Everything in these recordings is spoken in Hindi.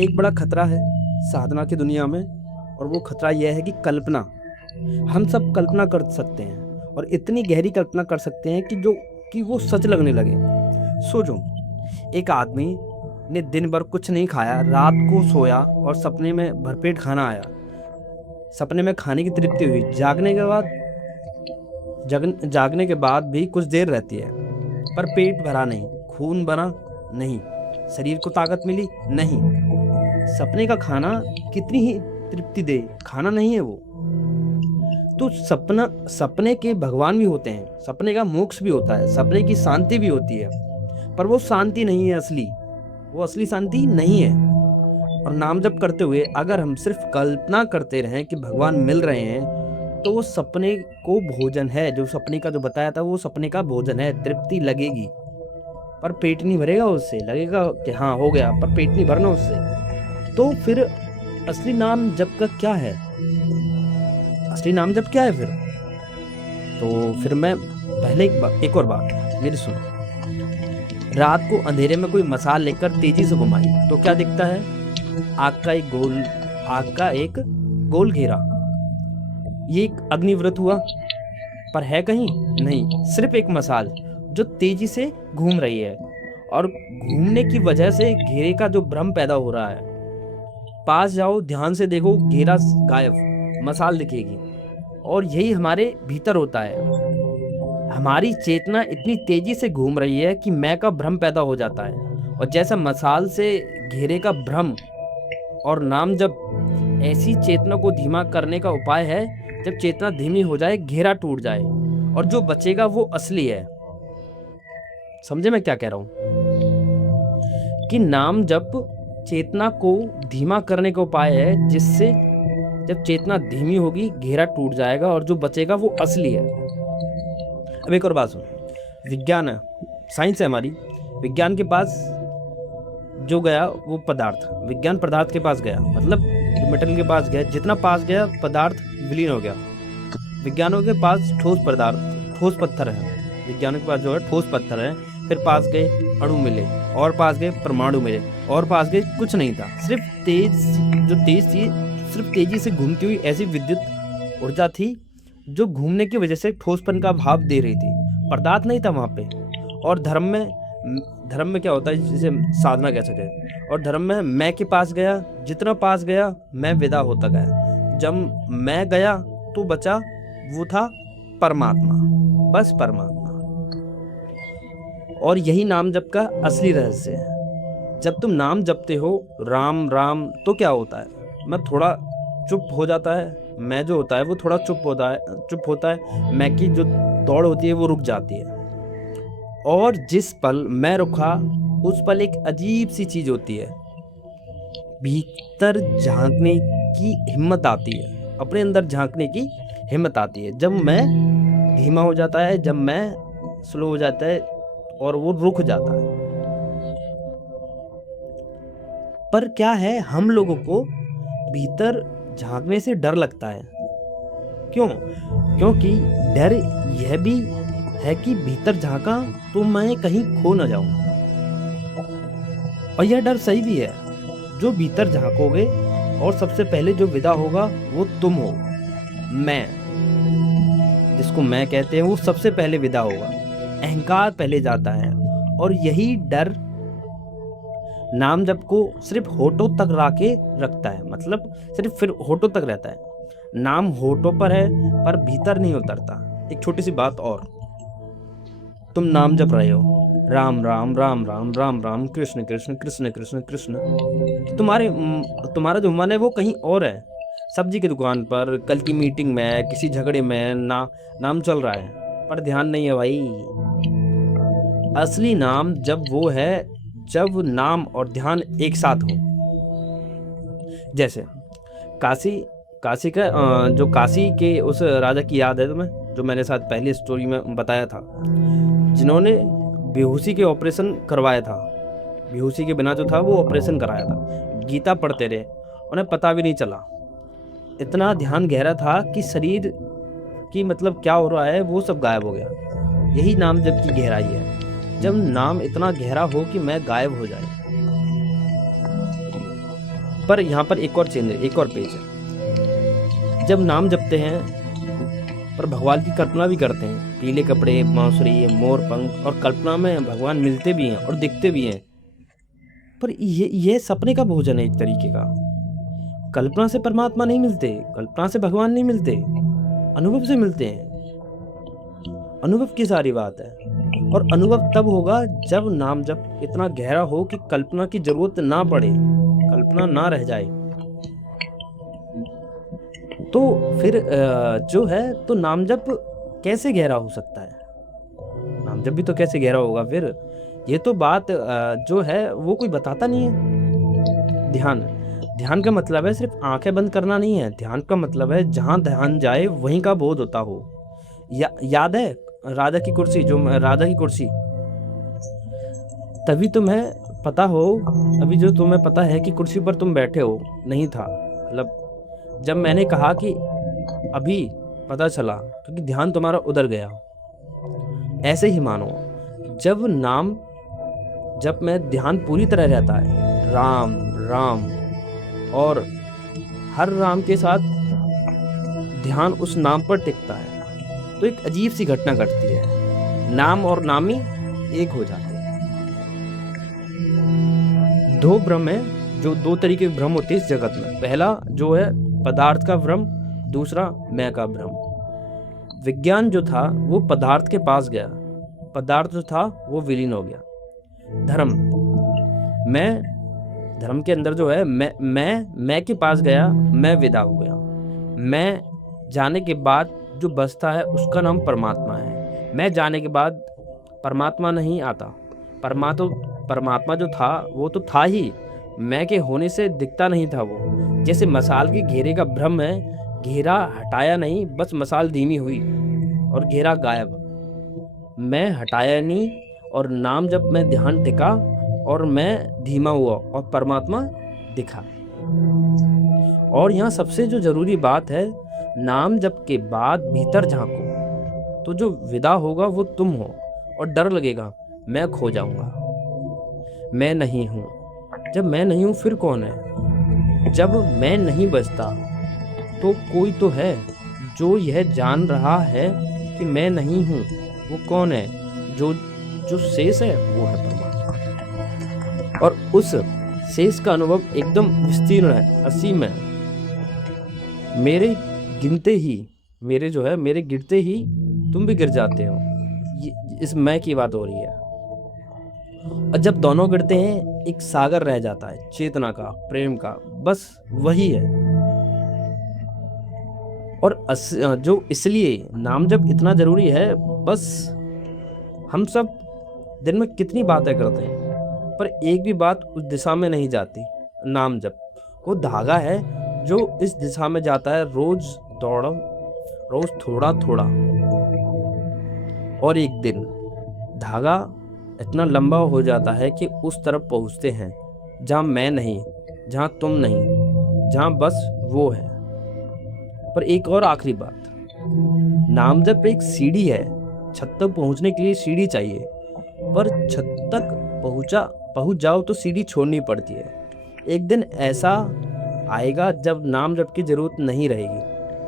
एक बड़ा खतरा है साधना की दुनिया में, और वो खतरा यह है कि कल्पना। हम सब कल्पना कर सकते हैं, और इतनी गहरी कल्पना कर सकते हैं कि वो सच लगने लगे। सोचो, एक आदमी ने दिन भर कुछ नहीं खाया, रात को सोया और सपने में भरपेट खाना आया। सपने में खाने की तृप्ति हुई। जागने के बाद भी कुछ देर रहती है, पर पेट भरा नहीं, खून बना नहीं, शरीर को ताकत मिली नहीं। सपने का खाना कितनी ही तृप्ति दे, खाना नहीं है वो। तो सपने के भगवान भी होते हैं, सपने का मोक्ष भी होता है, सपने की शांति भी होती है, पर वो शांति नहीं है असली। वो असली शांति नहीं है। और नाम जप करते हुए अगर हम सिर्फ कल्पना करते रहें कि भगवान मिल रहे हैं, तो वो सपने को भोजन है। जो सपने का जो बताया था, वो सपने का भोजन है। तृप्ति लगेगी पर पेट नहीं भरेगा उससे। लगेगा कि हाँ हो गया, पर पेट नहीं भरना उससे। तो फिर असली नाम जप का क्या है? असली नाम जप क्या है फिर? तो फिर मैं पहले एक और बात मेरी सुनो। रात को अंधेरे में कोई मसाल लेकर तेजी से घुमाई तो क्या दिखता है? आग का एक गोल घेरा। ये एक अग्निव्रत हुआ, पर है कहीं नहीं, सिर्फ एक मसाल जो तेजी से घूम रही है। और घूमने की वजह से घेरे का जो भ्रम पैदा हो रहा है। पास जाओ, ध्यान से देखो, घेरा गायब, मसाल दिखेगी। और यही हमारे भीतर होता है। हमारी चेतना इतनी तेजी से घूम रही है कि मैं का भ्रम पैदा हो जाता है। और जैसा मसाल से घेरे का भ्रम और नाम जब ऐसी चेतना को धीमा करने का उपाय है। जब चेतना धीमी हो जाए, घेरा टूट जाए, और जो बचेगा वो असली है। समझे मैं क्या कह रहा हूं? कि नाम जब चेतना को धीमा करने का उपाय है, जिससे जब चेतना धीमी होगी, घेरा टूट जाएगा और जो बचेगा वो असली है। अब एक और बात सुन। विज्ञान है, साइंस है हमारी। विज्ञान के पास जो गया वो पदार्थ, विज्ञान पदार्थ के पास गया, मतलब मेटल के पास गया। जितना पास गया, पदार्थ विलीन हो गया। विज्ञानों के पास ठोस पदार्थ, ठोस पत्थर है। विज्ञानों के पास जो है ठोस पत्थर है। फिर पास गए अणु मिले, और पास गए परमाणु मिले, और पास गए कुछ नहीं था, सिर्फ तेज थी, सिर्फ तेजी से घूमती हुई ऐसी विद्युत ऊर्जा थी जो घूमने की वजह से ठोसपन का भाव दे रही थी। पदार्थ नहीं था वहां पे। और धर्म में क्या होता है, जिसे साधना कह सके। और धर्म में मैं के पास गया, जितना पास गया मैं विदा होता गया। जब मैं गया तो बचा वो था परमात्मा, बस परमात्मा। और यही नाम जप का असली रहस्य है। जब तुम नाम जपते हो राम राम, तो क्या होता है? मैं थोड़ा चुप हो जाता है, मैं जो होता है वो थोड़ा चुप होता है। मैं की जो दौड़ होती है वो रुक जाती है। और जिस पल मैं रुका, उस पल एक अजीब सी चीज होती है। भीतर झांकने की हिम्मत आती है, अपने अंदर झांकने की हिम्मत आती है। जब मैं धीमा हो जाता है, जब मैं स्लो हो जाता है और वो रुक जाता है। पर क्या है, हम लोगों को भीतर झांकने से डर लगता है। क्यों? क्योंकि डर यह भी है कि भीतर झांका तो मैं कहीं खो न जाऊं। और यह डर सही भी है। जो भीतर झांकोगे और सबसे पहले जो विदा होगा वो तुम हो। मैं, जिसको मैं कहते हैं, वो सबसे पहले विदा होगा। अहंकार पहले जाता है। और यही डर नाम जप को सिर्फ होठों तक लाके रखता है, मतलब सिर्फ फिर होठों तक रहता है। नाम होठों पर है पर भीतर नहीं उतरता। एक छोटी सी बात और, तुम नाम जप रहे हो, राम राम राम राम राम राम, कृष्ण कृष्ण कृष्ण कृष्ण कृष्ण, तो तुम्हारा जो मन है वो कहीं और है। सब्जी की दुकान पर, कल की मीटिंग में, किसी झगड़े में नाम चल रहा है, पर ध्यान नहीं है भाई। असली नाम जब वो है जब नाम और ध्यान एक साथ हो। जैसे काशी का जो काशी के उस राजा की याद है तुम्हें, जो मैंने साथ पहली स्टोरी में बताया था, जिन्होंने बेहोशी के ऑपरेशन करवाया था। बेहोशी के बिना जो था वो ऑपरेशन कराया था। गीता पढ़ते रहे, उन्हें पता भी नहीं चला। इतना ध्यान गहरा था कि शरीर की मतलब क्या हो रहा है वो सब गायब हो गया। यही नाम जप की गहराई है। जब नाम इतना गहरा हो कि मैं गायब हो जाए। पर यहाँ पर एक और चेंज है, एक और पेज है। जब नाम जपते हैं पर भगवान की कल्पना भी करते हैं, पीले कपड़े, बांसुरी, मोर पंख, और कल्पना में भगवान मिलते भी हैं और दिखते भी हैं। पर ये सपने का भोजन है एक तरीके का। कल्पना से परमात्मा नहीं मिलते, कल्पना से भगवान नहीं मिलते, अनुभव से मिलते हैं। अनुभव की सारी बात है। और अनुभव तब होगा जब नाम जप इतना गहरा हो कि कल्पना की जरूरत ना पड़े, कल्पना ना रह जाए। तो फिर जो है, तो नाम जप कैसे गहरा हो सकता है? नाम जप भी तो कैसे गहरा होगा फिर? ये तो बात जो है वो कोई बताता नहीं है। ध्यान का मतलब है सिर्फ आंखें बंद करना नहीं है। ध्यान का मतलब है जहां ध्यान जाए वहीं का बोध होता हो। याद है राधा की कुर्सी? तभी तुम्हें पता हो, अभी जो तुम्हें पता है कि कुर्सी पर तुम बैठे हो नहीं था, मतलब जब मैंने कहा कि अभी पता चला, क्योंकि ध्यान तुम्हारा उधर गया। ऐसे ही मानो, जब मैं ध्यान पूरी तरह रहता है, राम राम, और हर राम के साथ ध्यान उस नाम पर टिकता है, तो एक अजीब सी घटना घटती है। नाम और नामी एक हो जाते हैं। दो भ्रम है, जो दो तरीके के भ्रम होते हैं इस जगत में। पहला जो है पदार्थ का भ्रम, दूसरा मैं का भ्रम। विज्ञान जो था वो पदार्थ के पास गया, पदार्थ जो था वो विलीन हो गया। धर्म के अंदर जो है मैं के पास गया, मैं विदा हो गया। मैं जाने के बाद जो बचता है उसका नाम परमात्मा है। मैं जाने के बाद परमात्मा नहीं आता। परमात्मा जो था वो तो था ही, मैं के होने से दिखता नहीं था वो। जैसे मसाल के घेरे का भ्रम है, घेरा हटाया नहीं, बस मसाल धीमी हुई और घेरा गायब। मैं हटाया नहीं, और नाम जब मैं ध्यान टिका और मैं धीमा हुआ और परमात्मा दिखा। और यहाँ सबसे जो जरूरी बात है, नाम जप के बाद भीतर झांको, तो जो विदा होगा वो तुम हो। और डर लगेगा, मैं खो जाऊंगा, मैं नहीं हूं। जब मैं नहीं हूं फिर कौन है? जब मैं नहीं बचता तो कोई तो है जो यह जान रहा है कि मैं नहीं हूं। वो कौन है? जो शेष है वो है परमात्मा। और उस शेष का अनुभव एकदम विस्तीर्ण है, असीम है। मेरे गिरते ही तुम भी गिर जाते हो। इस मैं की बात हो रही है। और जब दोनों गिरते हैं एक सागर रह जाता है, चेतना का, प्रेम का, बस वही है। और जो इसलिए नाम जप इतना जरूरी है, बस हम सब दिन में कितनी बातें करते हैं पर एक भी बात उस दिशा में नहीं जाती। नाम जप वो धागा है जो इस दिशा में जाता है, रोज थोड़ा थोड़ा। और एक दिन धागा इतना लंबा हो जाता है कि उस तरफ पहुंचते हैं जहां मैं नहीं, जहां तुम नहीं, जहां बस वो है। पर एक और आखिरी बात, नाम जप एक सीढ़ी है। छत तक पहुंचने के लिए सीढ़ी चाहिए, पर छत तक पहुंच जाओ तो सीढ़ी छोड़नी पड़ती है। एक दिन ऐसा आएगा जब नाम जप की जरूरत नहीं रहेगी,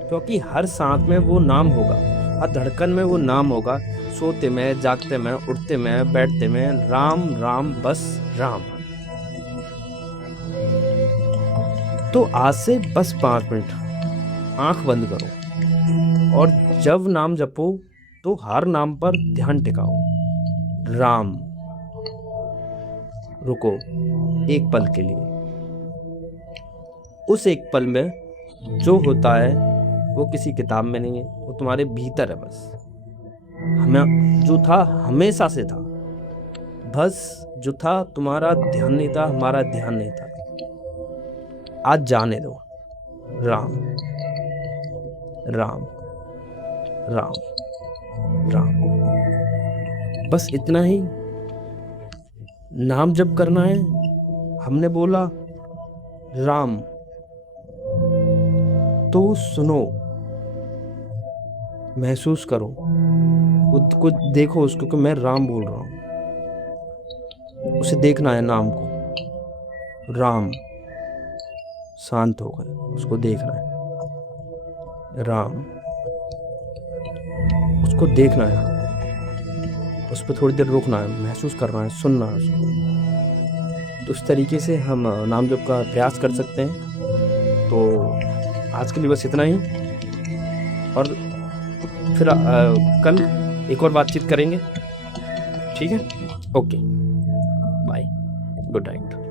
क्योंकि हर सांस में वो नाम होगा, हर धड़कन में वो नाम होगा, सोते में, जागते में, उठते में, बैठते में, राम राम, बस राम। तो आज से बस 5 मिनट आंख बंद करो और जब नाम जपो तो हर नाम पर ध्यान टिकाओ। राम। रुको एक पल के लिए। उस एक पल में जो होता है वो किसी किताब में नहीं है, वो तुम्हारे भीतर है। बस हमें जो था हमेशा से था, बस जो था तुम्हारा ध्यान नहीं था, हमारा ध्यान नहीं था। आज जाने दो। राम राम राम राम, बस इतना ही नाम जप करना है। हमने बोला राम, तो सुनो, महसूस करो, खुद को देखो उसको कि मैं राम बोल रहा हूं। उसे देखना है नाम को। राम शांत हो गए, उसको देखना है राम, उसको देखना है, उस पर थोड़ी देर रुकना है, महसूस करना है, सुनना है उसको। तो उस तरीके से हम नाम जप का प्रयास कर सकते हैं। तो आज के लिए बस इतना ही, और फिर कल एक और बातचीत करेंगे। ठीक है, ओके, बाय, गुड नाइट।